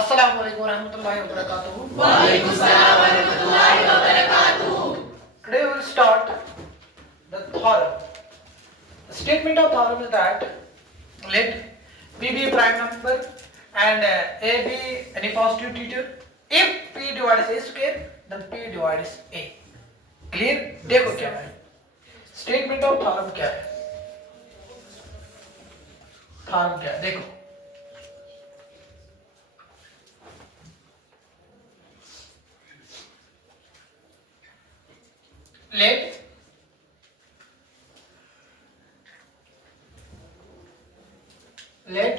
अस्सलाम वालेकुम रहमतुल्लाहि व बरकातुहू। वालेकुम सलाम व रहमतुल्लाहि व बरकातुहू। Today we will start the theorem. The statement of theorem is that let P be a prime number and A be any positive integer. If P divides A square, then P divides A. Clear? देखो क्या है statement of theorem क्या है? theorem क्या है? देखो let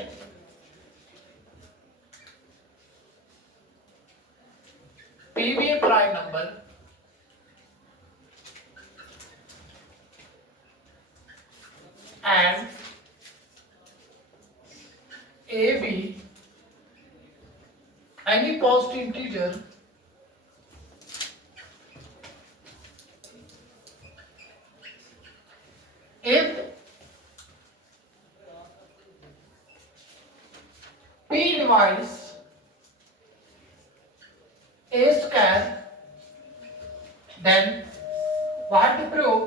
P be a prime number and A be any positive integer if P divides A square, then what to prove?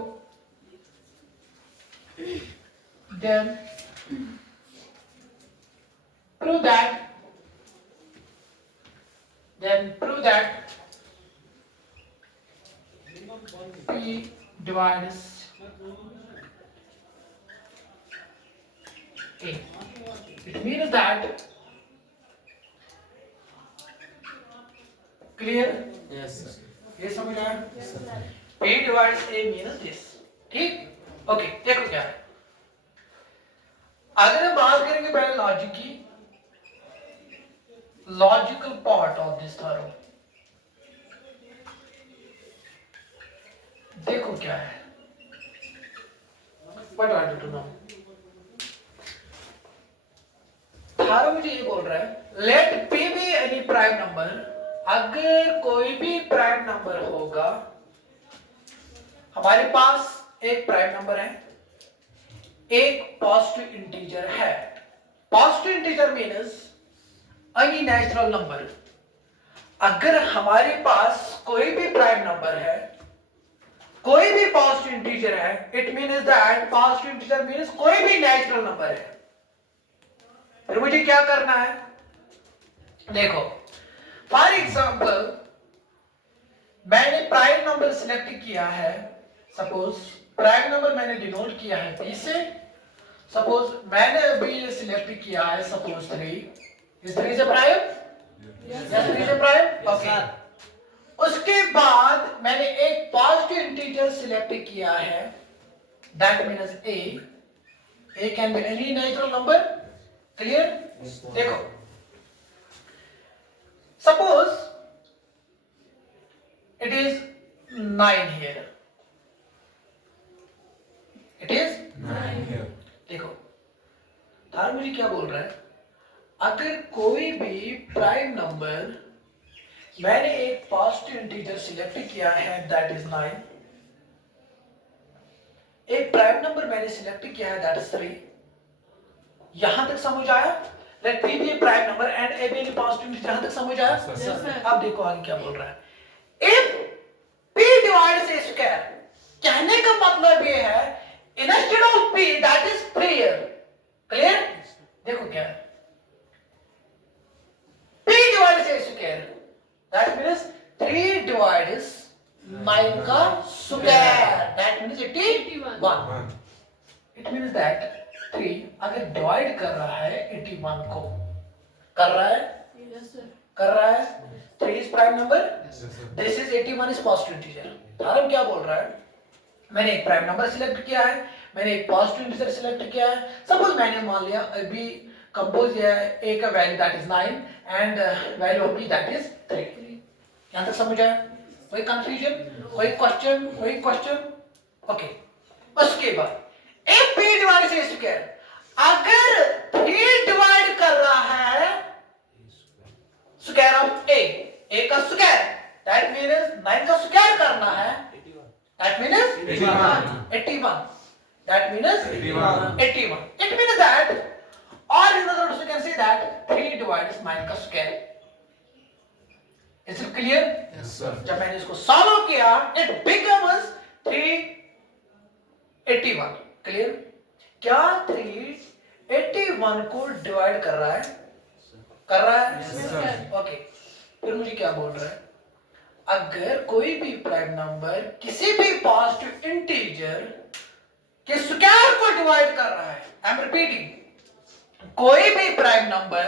Then prove that P divides A. It means that clear? Yes sir. ये समझ आया? P divides A means this. ठीक? Okay देखो क्या है अगर हम बात करेंगे पहले लॉजिक की logical part of this theorem देखो क्या है what I want to know theorem मुझे ये बोल रहा है let P be any prime number अगर कोई भी प्राइम नंबर होगा हमारे पास एक प्राइम नंबर है एक पॉजिटिव इंटीजर है positive integer means any natural number अगर हमारे पास कोई भी प्राइम नंबर है कोई भी पॉजिटिव इंटीजर है it means that positive integer means कोई भी नेचुरल नंबर है फिर मुझे क्या करना है देखो फॉर एग्जांपल मैंने प्राइम नंबर सिलेक्ट किया है सपोज प्राइम नंबर मैंने डिनोट किया है P से सपोज मैंने अभी ये सिलेक्ट किया है सपोज 3 इस 3 से प्राइम यस 3 से प्राइम ओके उसके बाद मैंने एक पॉजिटिव इंटीजर सिलेक्ट किया है that means A can be any natural number clear देखो suppose it is 9 here it is 9 here. देखो थार मुझे क्या बोल रहा है अगर कोई भी प्राइम नंबर मैंने एक पॉजिटिव इंटीजर सिलेक्ट किया है दैट इज 9 एक प्राइम नंबर मैंने सिलेक्ट किया है दैट इज 3 यहां तक समझ आया let P be prime number and A be positive integer यहां तक समझ आया अब देखो आगे क्या बोल रहा है if P divides A square कहने का मतलब ये है instead of P that is 3 here clear देखो क्या है P divides A square that means 3 divides 9 का square that means 81 it means that 3 अगर डिवाइड कर रहा है 81 को कर रहा है कर रहा है 3 is prime number this is 81 is positive integer theorem क्या बोल रहा है मैंने एक प्राइम नंबर सिलेक्ट किया है मैंने एक पॉजिटिव इंटीजर सिलेक्ट किया है सपोज मैंने मान लिया अभी कंपोज है A का value that is 9 and value of B that is 3 यहां तक समझ आया कोई कंफ्यूजन कोई क्वेश्चन ओके उसके बाद if P divides A square अगर 3 डिवाइड कर रहा है स्क्वायर ऑफ A का स्क्वायर दैट मींस 9 का स्क्वायर करना है that means 81 that means 81 it means that or in other words you can say that 3 divides 9 का square जब मैंने इसको सॉल्व किया इट बिकम्स 381. क्लियर? क्या 381 को डिवाइड कर रहा है? कर रहा है? ओके. फिर मुझे क्या बोल रहा है? अगर कोई भी प्राइम नंबर किसी भी पॉजिटिव इंटीजर के स्क्वायर को डिवाइड कर रहा है, आई एम रिपीटिंग, कोई भी प्राइम नंबर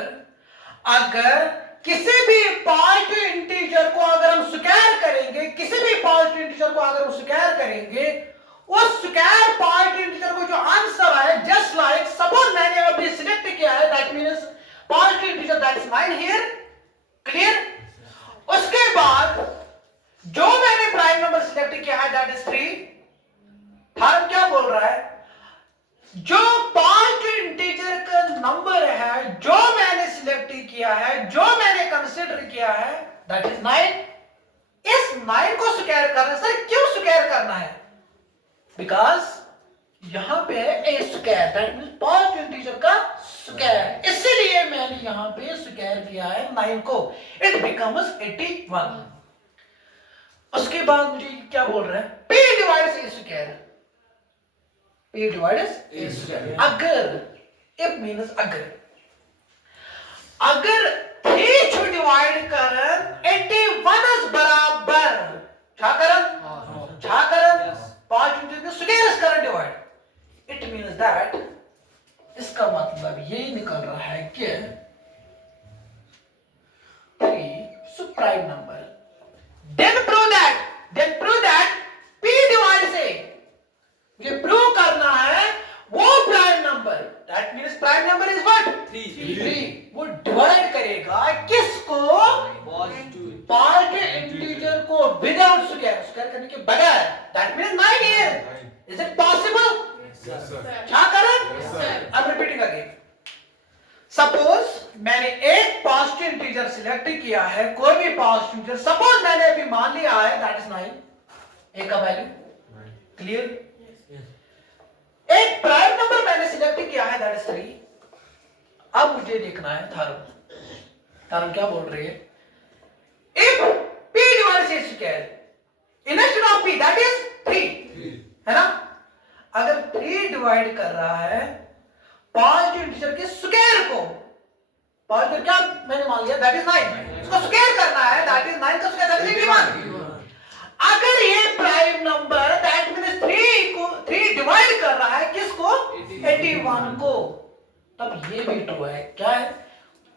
अगर किसी भी पॉजिटिव इंटीजर को अगर हम स्क्वायर करेंगे, किसी भी पॉजिटिव इंटीजर को अगर हम स्क्वायर करेंगे, उस स्क्वायर पॉजिटिव इंटीजर को जो आंसर आए, जस्ट लाइक सपोज मैंने अभी सिलेक्ट किया है, that means positive integer that is 9 here. Clear? उसके बाद जो मैंने प्राइम नंबर सिलेक्ट किया है दैट इज 3. थर्ड क्या बोल रहा है? जो पॉजिटिव इंटीजर का नंबर है, जो मैंने सिलेक्ट किया है, जो मैंने कंसीडर किया है, दैट इज 9. इस 9 को स्क्वायर करना. सर क्यों स्क्वायर करना है? बिकॉज यहां पे है a square, that means positive integer का स्क्वायर. इसलिए मैंने यहां पे स्क्वायर किया है 9 को. It becomes 81. उसके बाद मुझे क्या बोल रहा है? P divides a square. P divides a square. अगर इफ मींस अगर 3 को डिवाइड करन 81 बराबर क्या करन? पांच इंटीजर स्क्वायर करन डिवाइड. इट मींस दैट इसका मतलब ये निकल रहा है कि 3 is prime number. Then prove that P divides A. मुझे प्रूव करना है वो prime number, that means prime number is what? 3. वो डिवाइड करेगा किसको? पॉजिटिव इंटीजर को विदाउट स्क्वायर करने के बगैर. That means 9 here. Is it possible? क्या करें? I am repeating again. Suppose मैंने एक पॉजिटिव इंटीजर सिलेक्ट किया है, कोई भी पॉजिटिव इंटीजर, सपोज मैंने अभी मान लिया है दैट इज 9. ए का वैल्यू क्लियर? एक प्राइम नंबर मैंने सिलेक्ट किया है दैट इज 3. अब मुझे देखना है थर्म क्या बोल रही है? If P divides A square instead of P that is 3, है ना? अगर 3 डिवाइड कर रहा है पॉजिटिव इंटीजर के स्क्वायर को, पॉजिटिव क्या मैंने मान लिया दैट इज 9, इसको स्क्वायर करना है, दैट इज 9 का स्क्वायर दैट इज 81. अगर ये prime number that means 3 divide कर रहा है किसको? 81 को, तब ये भी ट्रू है. क्या है?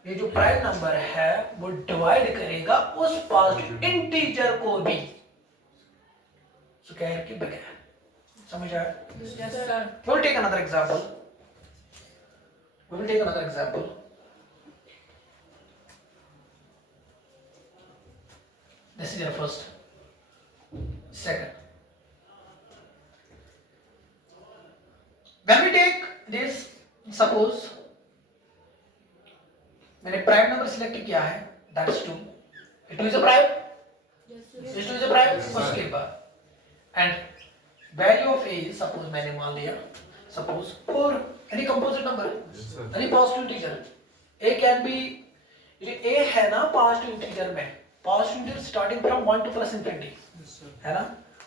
ये जो प्राइम नंबर है वो डिवाइड करेगा उस पॉजिटिव इंटीजर को भी स्क्वायर के बगैर. समझ आया? Yes, sir. We'll take another example. This is your first. Second. When we take this, suppose मैंने प्राइम नंबर सिलेक्ट किया है that is 2. 2 is a prime. Yes, 2 is a prime. उसके बाद and value of A is suppose मैंने मान लिया suppose 4. Any composite number, any positive integer. A can be, A है ना positive integer में, positive integer starting from 1 to plus infinity, है ना?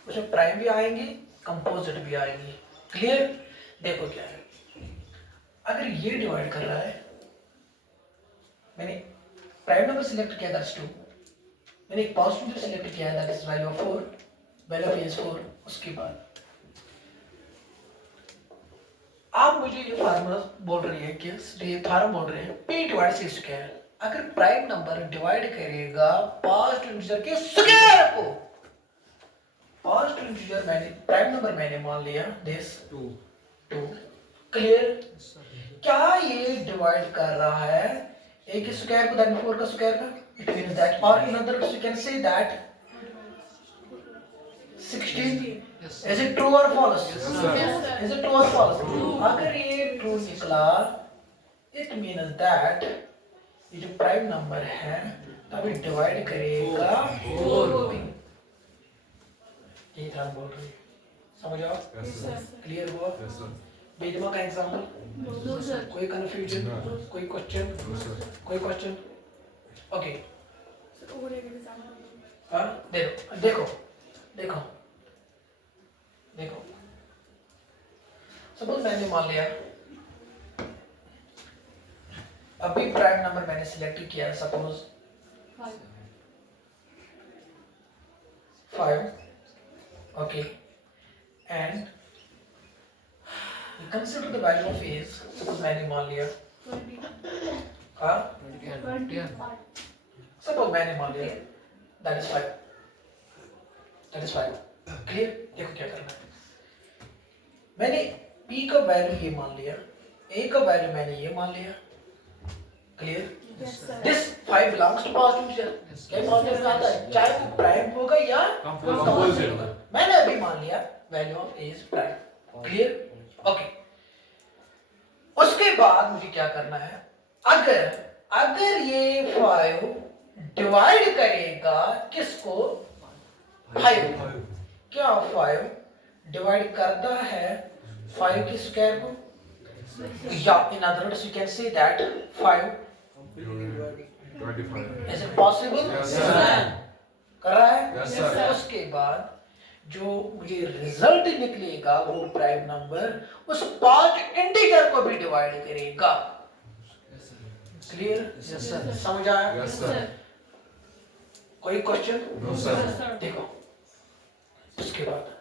उसमें प्राइम भी आएंगी, कंपोजिट भी आएंगी. क्लियर? देखो क्या है, अगर ये डिवाइड कर रहा है, मैंने प्राइम नंबर सिलेक्ट किया दैट इज 2, मैंने एक पॉजिटिव नंबर सिलेक्ट किया है that is value of 4, value of A is 4. उसके बाद आप मुझे ये फार्मूला बोल रही है कि ये फार्मूला बोल रहे हैं P डिवाइड C स्क्वायर. अगर प्राइम नंबर डिवाइड करेगा पॉजिटिव इंटीजर के स्क्वायर को, पॉजिटिव इंटीजर मैंने प्राइम नंबर मैंने मान लिया दिस 2. क्लियर? क्या ये डिवाइड कर रहा है A के स्क्वायर को दैट 4 का स्क्वायर का? इट मींस दैट, और इन other words you can say that 16. Is it true or false? Yes, Is it true or false? अगर ये true निकला, it means that ये जो प्राइम नंबर है तब ये डिवाइड करेगा 4 को. ये था बोल रही है. समझ आओ? क्लियर हुआ? बेदिमा का एग्जांपल? No, sir. कोई कंफ्यूजन? कोई क्वेश्चन? ओके. हाँ देखो देखो देखो देखो सपोज मैंने मान लिया अभी प्राइम नंबर मैंने सिलेक्ट किया suppose 5 okay and consider the value of as suppose मैंने मान लिया हाँ सपोज मैंने मान लिया दैट इज 5 क्लियर देखो क्या करना है मैंने p का वैल्यू ये मान लिया a का वैल्यू मैंने ये मान लिया clear this 5 belongs to positive share क्या पॉजिटिव का आता है चाहे वो प्राइम होगा या कंपोजिट होगा मैंने अभी मान लिया value of a is prime clear okay उसके बाद मुझे क्या करना है अगर ये 5 डिवाइड करेगा किसको 5 क्या 5 डिवाइड करता है 5 के स्क्वायर को या in other words you can say that 5 is it possible कर रहा है उसके बाद जो मुझे रिजल्ट निकलेगा वो प्राइम नंबर उस 5 इंटीजर को भी डिवाइड करेगा क्लियर समझ आया कोई क्वेश्चन देखो उसके बाद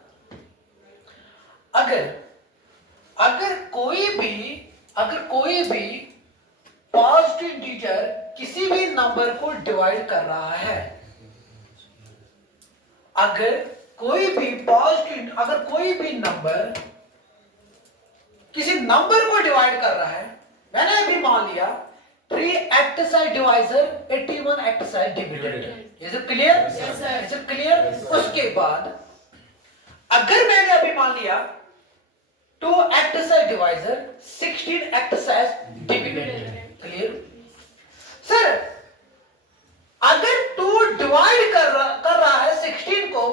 अगर कोई भी पॉजिटिव इंटीजर किसी भी नंबर को डिवाइड कर रहा है अगर कोई भी नंबर किसी नंबर को डिवाइड कर रहा है मैंने अभी मान लिया 3 acts as divisor 81 acts as dividend is it clear Yes, sir. is it clear उसके बाद अगर मैंने अभी मान लिया 2 acts as divisor 16 acts as dividend clear sir अगर 2 डिवाइड कर रहा है 16 को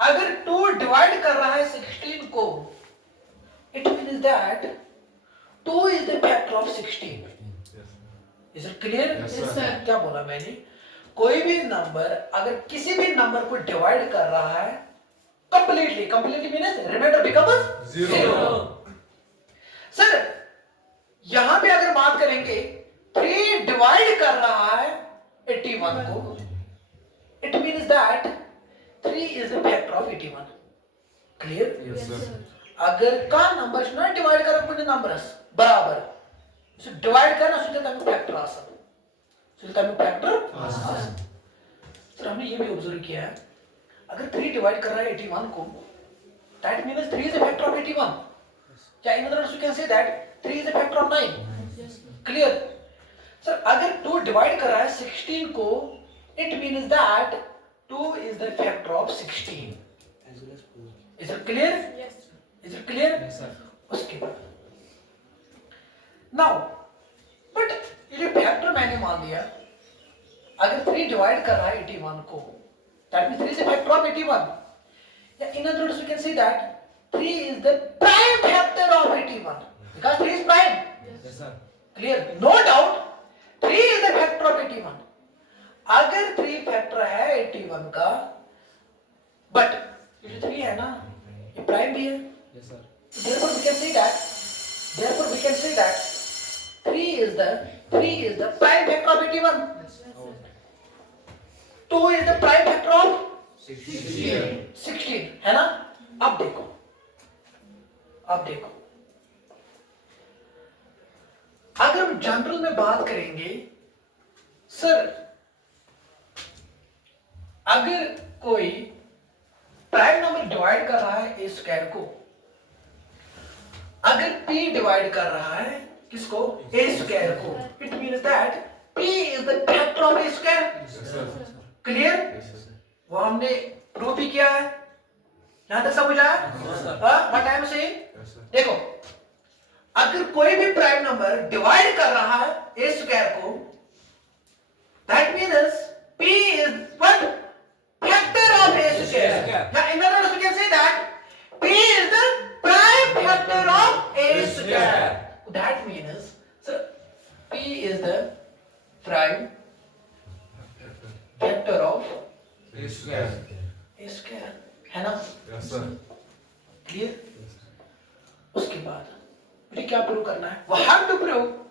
अगर 2 डिवाइड कर रहा है 16 को it means that 2 is the factor of 16 Is it clear? Yes, sir. क्या बोला मैंने कोई भी नंबर अगर किसी भी नंबर को डिवाइड कर रहा है completely means remainder becomes 0 sir यहां पे अगर बात करेंगे 3 डिवाइड कर रहा है 81 को it means that 3 is the factor of 81 clear अगर का नंबर ना डिवाइड कर कोई नंबर्स बराबर सो डिवाइड करना सुनते तक फैक्टर आसन सर हमने ये भी ऑब्जर्व किया है अगर 3 डिवाइड कर रहा है 81 को that means 3 is the factor of 81 क्या इन other words you can say that 3 is the factor of 9 clear sir अगर 2 डिवाइड कर रहा है 16 को it means that 2 is the factor of 16 is it clear is it clear उसके बाद now but ये जो फैक्टर मैंने मान लिया अगर 3 डिवाइड कर रहा है 81 को that means 3 is the factor of 81 या in other words you can say that 3 is the prime factor of 81 because 3 is prime clear no doubt 3 is the factor of 81 अगर 3 फैक्टर है 81 का बट ये जो 3 है ना ये प्राइम भी है therefore we can say that 3 is the prime factor of 81 2 is the prime factor of 16 है ना अब देखो अगर हम जनरल में बात करेंगे सर अगर कोई प्राइम नंबर डिवाइड कर रहा है ए स्क्वायर को अगर p डिवाइड कर रहा है किसको a स्क्वायर को it means that p is the factor of a square clear वो हमने प्रूव भी किया है यहां तक समझ आया व्हाट आई एम सेइंग देखो अगर कोई भी प्राइम नंबर डिवाइड कर रहा है a स्क्वायर को that means p is what factor of a square या in other words we can say that p is the prime factor of a square. That means, sir, p is the prime factor of A square है ना? Clear? उसके बाद मुझे क्या prove करना है? वो हैव टू प्रूव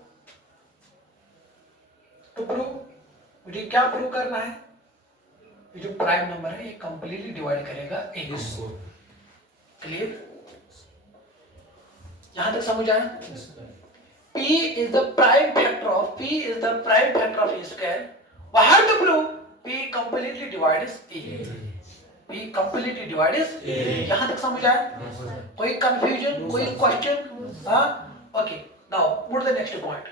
मुझे क्या प्रूव करना है? ये जो प्राइम नंबर है ये कंप्लीटली डिवाइड करेगा ए को। क्लियर? यहां तक समझ आया? P is the prime factor of a square. We have to prove P completely divides A. P completely divides A. यहाँ तक समझ आया? कोई confusion? कोई question? हाँ? Okay. Now, what is the next point?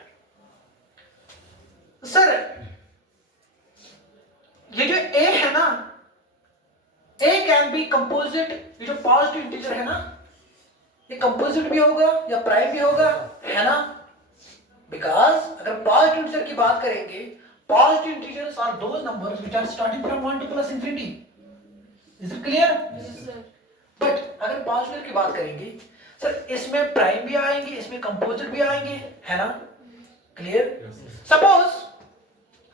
Sir, ये जो A है ना, A can be composite. ये जो positive integer है ना, ये composite भी होगा या prime भी होगा, है ना? Because अगर positive integer की बात करेंगे, positive integers are those numbers which are starting from 1 to plus infinity. Is it clear? Yes, sir. But अगर positive की बात करेंगे, सर इसमें prime भी आएंगे, इसमें composite भी आएंगे, है ना? Clear? Suppose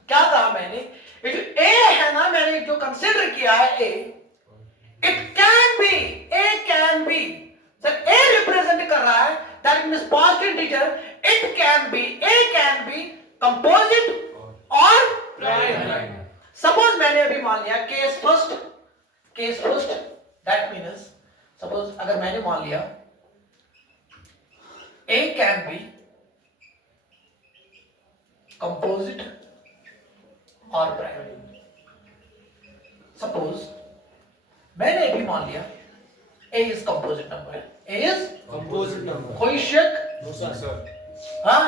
क्या कहा मैंने? ये जो A है ना, मैंने जो consider किया है A, it can be, sir A represent कर रहा है, that means positive integer. A can be composite or prime. Suppose मैंने अभी मान लिया case first, that means suppose अगर मैंने मान लिया A can be composite or prime. Suppose मैंने अभी मान लिया A is composite number. A is composite number. कोई शक? No sir. हाँ?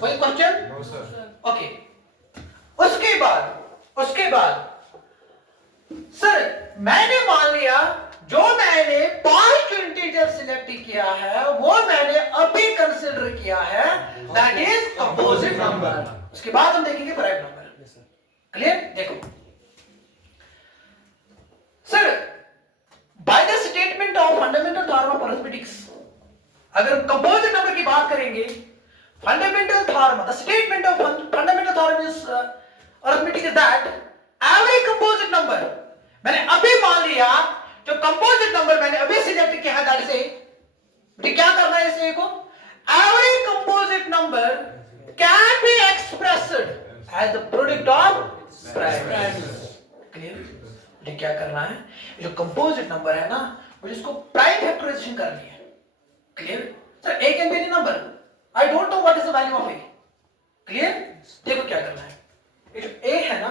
कोई क्वेश्चन? No sir. ओके। उसके बाद सर मैंने मान लिया जो मैंने पांच इंटीजर सिलेक्ट किया है वो मैंने अभी कंसीडर किया है, दैट इज कंपोजिट नंबर। उसके बाद हम देखेंगे प्राइम नंबर। क्लियर? देखो sir, by the statement of fundamental theorem of arithmetics, अगर कंपोजिट नंबर की बात करेंगे, fundamental theorem, the statement of fundamental theorem is arithmetic is that every composite number, मैंने अभी मान लिया जो कंपोजिट नंबर मैंने अभी सिलेक्ट किया है, दैट इज ए, मुझे क्या करना है इस ए को? Every composite number can be expressed as the product of prime. Clear? मुझे क्या करना है, जो कंपोजिट नंबर है ना, मुझे इसको प्राइम फैक्टराइजेशन करनी है। Clear? Sir A can be any number, I don't know what is the value of A. Clear? देखो क्या करना है, ये जो ए है ना,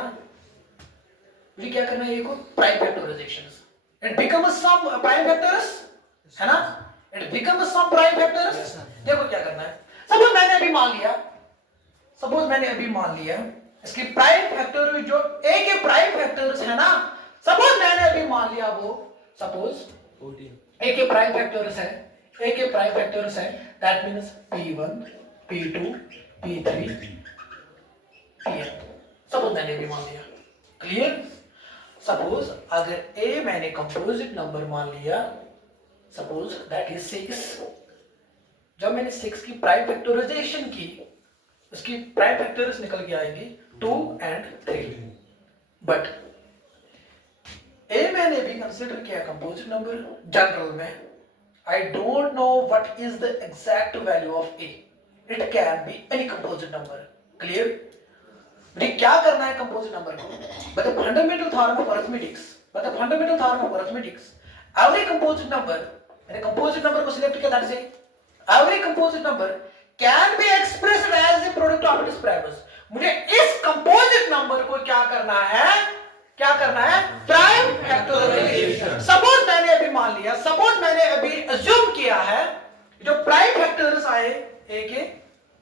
मुझे क्या करना है, ए को prime factorisation, it becomes some prime factors, है ना, it becomes some prime factors. देखो क्या करना है, सपोज मैंने अभी मान लिया इसकी प्राइम फैक्टर, जो ए के प्राइम फैक्टर्स है ना, सपोज मैंने अभी मान लिया वो, सपोज ए के प्राइम फैक्टर्स है, that means p1 p2 p3 pn, suppose मैंने अभी मान लिया। क्लियर? सपोज अगर ए मैंने कंपोजिट नंबर मान लिया, सपोज दैट इज 6, जब मैंने 6 की प्राइम फैक्टराइजेशन की, उसकी प्राइम फैक्टर्स निकल के आएंगे 2 and 3, बट ए मैंने भी कंसीडर किया कंपोजिट नंबर जनरल में, I don't know what is the exact value of A, it can be any composite number. Clear? मुझे क्या करना है कंपोजिट नंबर को, but the fundamental theorem of arithmetics, every composite number, मैंने composite number को select किया, that is every composite number can be expressed as the product of its primes. मुझे इस कंपोजिट नंबर को क्या करना है, प्राइम फैक्टराइजेशन। सपोज मैंने अभी मान लिया, सपोज मैंने अभी अज्यूम किया है जो प्राइम फैक्टर्स आए ए के,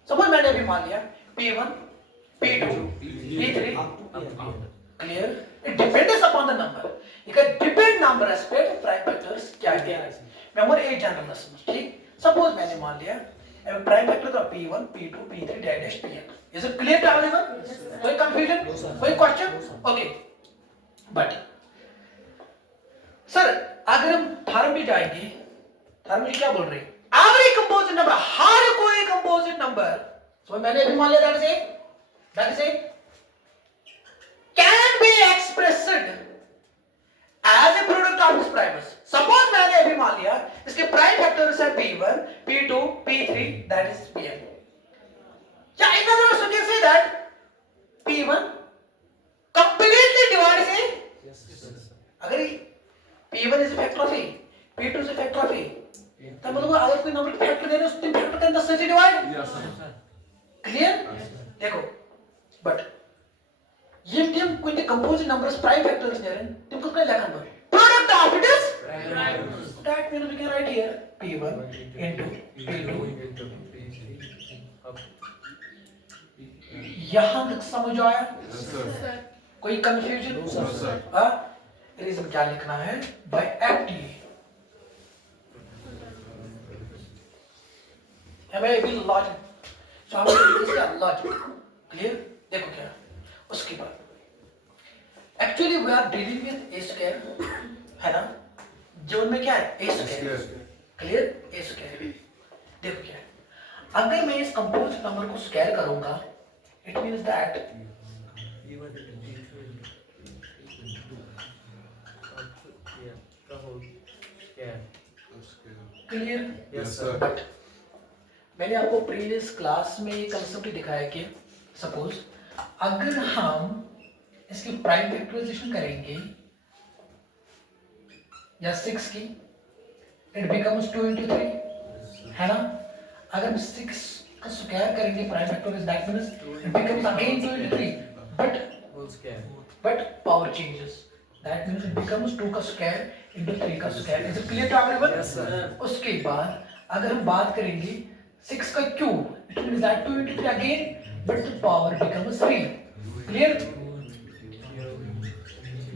सपोज मैंने अभी मान लिया p1 p2 p3 clear? It depends upon the number, it can depend number aspect prime factors क्या है, मेमोरी ए जनरल समझ। ठीक? सपोज मैंने मान लिया प्राइम फैक्टर तो p1 p2 p3 dash pn। Is it clear to everyone? कोई confusion, कोई क्वेश्चन? ओके, बट सर अगर हम थ्योरम पे जाएंगे, थ्योरम में क्या बोल रहे हैं, एवरी कंपोजिट नंबर, हर कोई कंपोजिट नंबर, तो मैंने अभी मान लिया that is a can be expressed as a product of its primers. Suppose मैंने अभी मान लिया इसके प्राइम फैक्टर्स है P1, P2, P3, that is Pn. Yeah, in other words, you can say that P1 completely divides A. अगर P1 is a factor of A, P2 is a factor of A, तब मतलब अगर कोई number factor दे रहे हैं उस factor के अंदर से डिवाइड. क्लियर? देखो, बट ये हम कोई कंपोजिट नंबर्स प्राइम फैक्टर्स दे रहे हैं, तुमको क्या लिखा है? Product of it is prime. That means we can write here P1 into P2. यहां तक समझ आया? कोई कंफ्यूजन? हां, रीजन क्या लिखना है? बाय एप्टी. हमें भी लॉजिक, सो हमें इसका लॉजिक क्लियर. देखो क्या उसके बाद actually we are dealing with a square, है ना? जो में क्या है? A square. Clear? A square. देखो क्या है, अगर मैं इस कंपोजिट नंबर को स्क्वायर करूंगा, it means that clear. Yes sir. But मैंने आपको प्रीवियस क्लास में ये कंसेप्ट दिखाया कि सपोज अगर हम इसकी प्राइम फैक्टराइजेशन करेंगे या 6 की, इट बिकम्स 2 into 3, है ना? अगर हम 6 का स्क्वायर करेंगे prime factorise, that means it becomes again 2 into 3, but power changes. That means it becomes 2 का स्क्वायर into 3 का square. Is it clear to everyone? Yes sir. उसके बाद अगर हम बात करेंगे 6 का cube, it means that 2 into 3 again, but the power becomes 3. Clear?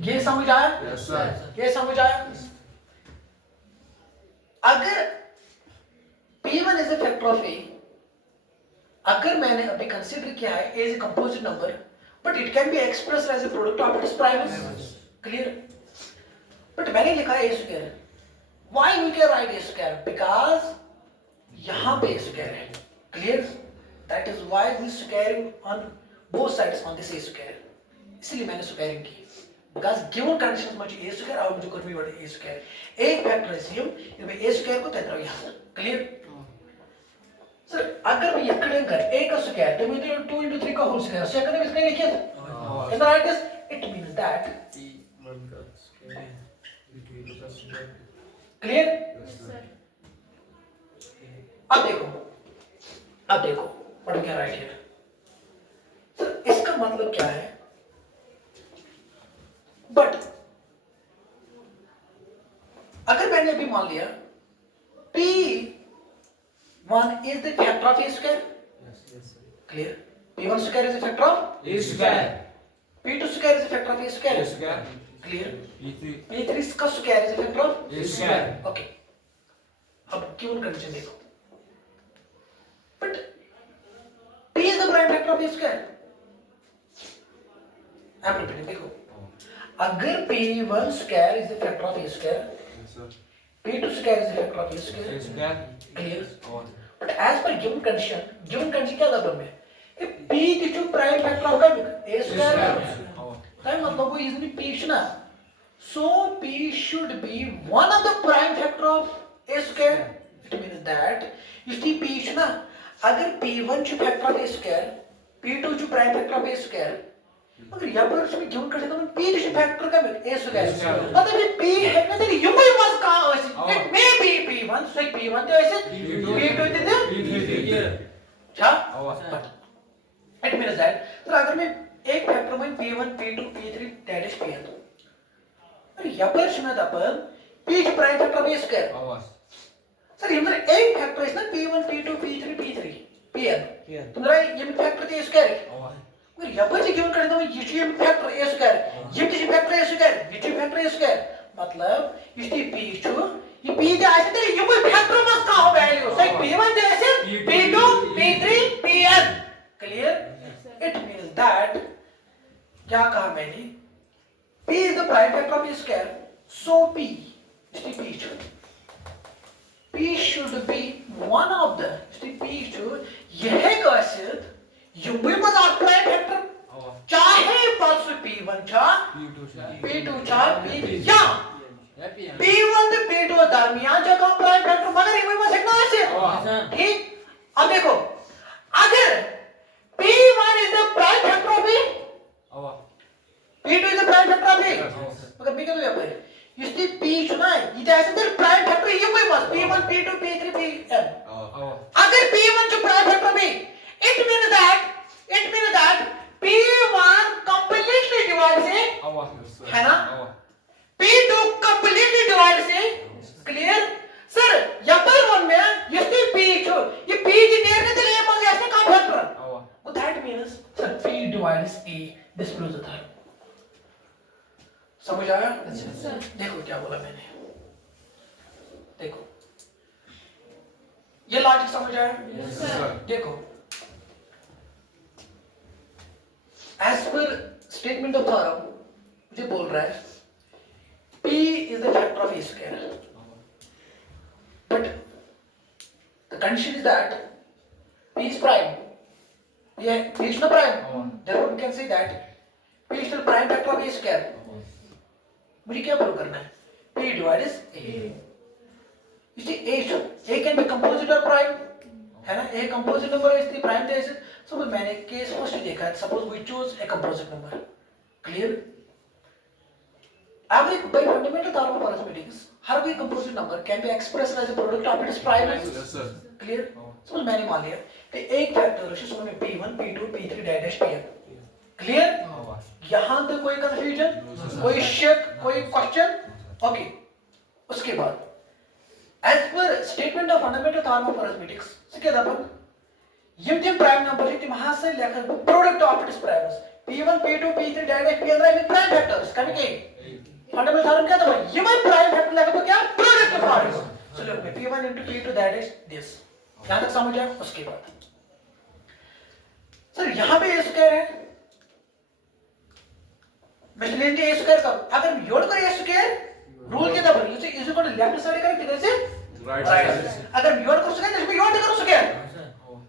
ये समझ आया? Yes sir. ये समझ आया? अगर P1 is a factor of A, अगर मैंने अभी कंसीडर किया है A is a composite number, but it can be expressed as a product of its primers. Clear? But मैंने लिखा है A square. Why we can write A square? Because यहाँ पे A square है. Clear? That is why we squaring on both sides on this A square. इसलिए मैंने squaring की. Because given conditions much A square, और मुझे कुछ भी वर्ड A square. एक फैक्टराइजियम, इसमें A square को तेरा यहाँ. Clear? सर अगर मैं ये करेंगे A का स्क्वायर, तो मुझे 2 into 3 का होल स्क्वायर. सेकंड में इसका लिखिए. Can I write this? It means that. Clear? अब देखो what we can write here. Sir इसका मतलब क्या है? बट अगर मैंने अभी मान लिया P1 is the factor of A square. Clear? P1 square is a factor of A square. P2 square is a factor of A square. Clear? P3 का square is a factor of A square. Okay. अब क्यों condition देखो. But P is the prime factor of A square. I'm repeating. देखो. अगर P1 square is the factor of A square, P2 square is the factor of A square. Clear? But as per given condition क्या था में? If P की जो prime factor होगा A square, तब मतलब वो इजली P ना. So P should be one of the prime factor of A square. It means that इसलिए P ना अगर P1 जो factor of A square, P2 जो prime factor of A square, अगर यहाँ पर उसमें गिवन कर देता हूँ P जो फैक्टर का A स्क्वायर, मतलब ये P है ना तेरी यूं ही मत कहाँ ऐसे, it may be P1, so P1 तो ऐसे P2 इतने क्या? It means that तो अगर मैं एक फैक्टर में P1, P2, P3, that is Pn, अरे यहाँ पर सुना था पर P जो prime factor A square, sir ये मतलब एक फैक्टर है ना P1, P2, P3, Pn, तो मेरा ये फैक्टर A स्क्वायर है. यहाँ पर गिवन कर देता हूँ ये फैक्टर A स्क्वायर, ये फैक्टर A स्क्वायर, ये फैक्टर A स्क्वायर, मतलब इसकी P जो ये P का ऐसे तेरे ये कोई फैक्टर मत का हो वैल्यू, सही P1 जैसे P2, P3, Pn. Clear? It means that क्या कहा मैंने? P is the prime factor of A square, so P इसकी P should be one of the इसकी P जो यह कैसे यूं भी मजाक प्राइम फैक्टर चाहे बस P1 छा P2 छा P3 या P1 से P2 दरमियान जो कम प्राइम फैक्टर मगर ये वही सकना है ठीक। अब देखो अगर P1 is the prime factor of A, P2 is the prime factor of A, मगर मैं क्या तो यार इसलिए P चुना है ये ऐसे तो प्राइम फैक्टर ये वही मत P1 P2 P3 Pn अगर P1 जो prime factor of A, it means that P1 completely divides A है ना P2 completely divides A clear sir यहाँ में इसलिए P जो ये P की देर में चले मग ऐसे काम factor so that means sir P divides A this proves the theorem समझ आया अच्छा देखो क्या बोला मैंने देखो ये लॉजिक समझ आया yes, देखो as per statement of theorem मुझे बोल रहा है P is the factor of A square but the condition is that P is prime yeah P is not prime therefore we can say that P is still prime factor of A square मुझे क्या prove करना है P divided A you see A can be composite or prime है ना A composite number है इसलिए prime थे ऐसे सपोज मैंने केस फर्स्ट देखा है suppose we choose a composite number clear every by fundamental theorem of arithmetic हर कोई composite number can be expressed as a product of its prime yes sir clear suppose मैंने मान लिया कि एक factor है जिसमें P1 P2 P3 dash Pn clear यहां तक कोई कंफ्यूजन कोई शक कोई क्वेश्चन ओके उसके बाद as per statement of fundamental theorem of arithmetics से क्या दबन यम तिम प्राइम नंबर है तिम हासे लेखा product of its primes P1 P2 P3 dash Pn right में प्राइम फैक्टर्स कभी के फंडामेंटल थ्योरम क्या दबन ये मैं प्राइम फैक्टर लेखा तो क्या प्रोडक्ट ऑफ इट्स चलो P1 P2 that is this यहां तक समझ आया उसके बाद सर यहां पे ये कह रहे हैं मिसलेनियस ए स्क्वायर का अगर जोड़ कर ए स्क्वायर रूल के दबर इसे is equal to left side करें किधर से राइट साइड अगर जोड़ कर स्क्वायर इसमें जोड़ कर square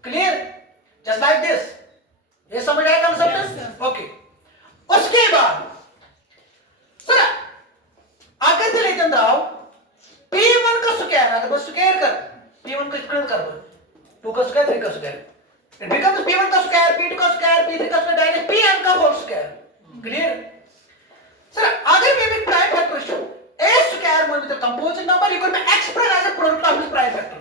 clear just like this ये समझ आया कांसेप्ट ओके उसके बाद सर अगर चले चंद्राव P1 का स्क्वायर अगर बस स्क्वायर कर P1 का स्क्वायर कर 2 का स्क्वायर 3 का स्क्वायर इट बिकम्स P1 का स्क्वायर P2 का स्क्वायर P3 का स्क्वायर डायरेक्ट Pn का whole square clear Sir, other may be prime factor show. A square with the composite number you can express as a product of its prime factor.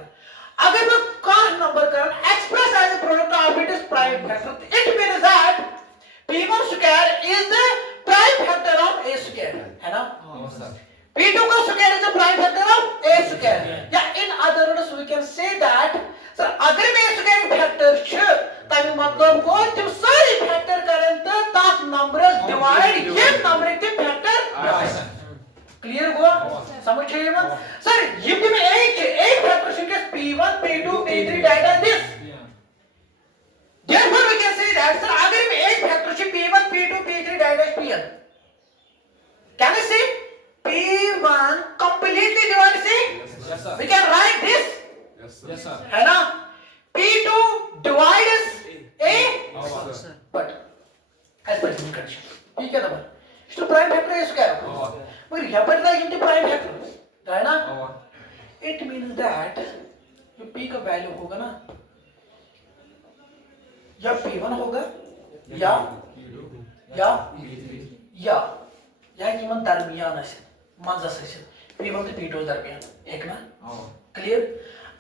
अगर मैं कौन number कर express as a product of its prime factor, it means that P1 square is the prime factor of A square, है ना? P2 का square is the prime factor of A square. या in other words we can say that sir अगर मैं A square factor show तभी मतलब को तुम सारी फैक्टर करें तो ताक नंबर्स डिवाइड ये नंबर के फैक्टर क्लियर हुआ समझ चाहिए मत सर ये भी में एक फैक्टर सिंके P1 P2 P3 diagram this therefore we can say that sir अगर मैं एक फैक्टर से P1 P2 P3 diagram Pn can I say P1 completely divides A yes sir we can write this yes sir है ना P2 divides A but as per the condition ये क्या था इसको प्राइम फैक्टर है इसका मगर यहाँ पर ना ये प्राइम फैक्टर है ना it means that जो P का वैल्यू होगा ना या P1 होगा या ये मन दरमियान असे मजा से P1 से P2 दरमियान एक ना क्लियर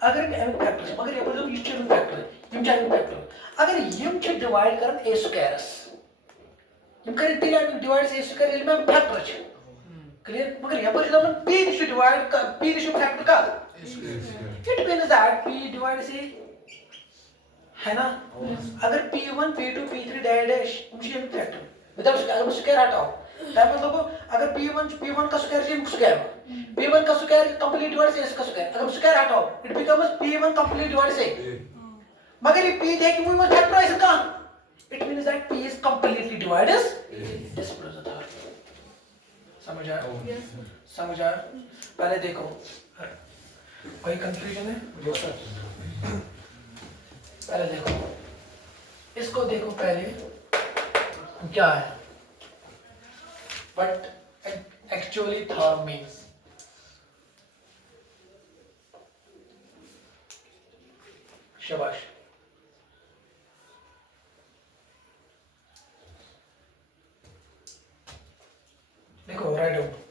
अगर मैं एम फैक्टर मगर ये मतलब ये चीज फैक्टर यम चाहिए फैक्टर अगर यम च डिवाइड करन A स्क्वायरस यम करें तीन डिवाइड A स्क्वायर इल में फैक्टर छ क्लियर मगर यहाँ पर जब P दिशु डिवाइड का P दिशु फैक्टर का it means that P divide A है ना अगर P1 P2 P3 डैश मुझे ये फैक्टर विदाउट अगर स्क्वायर हटाओ तब मतलब अगर P1 का स्क्वायर से स्क्वायर P1 का स्क्वायर कंप्लीट डिवाइड A का स्क्वायर अगर स्क्वायर हटाओ it becomes P1 complete divide A मगर ये P थे कि मुझे वो फैक्टराइज का it means that P is completely divided this proves the समझ आया समझ आया पहले देखो कोई कंफ्यूजन है सर पहले देखो इसको देखो पहले क्या है बट एक्चुअली थर्म मींस शाबाश। देखो राइट आउट।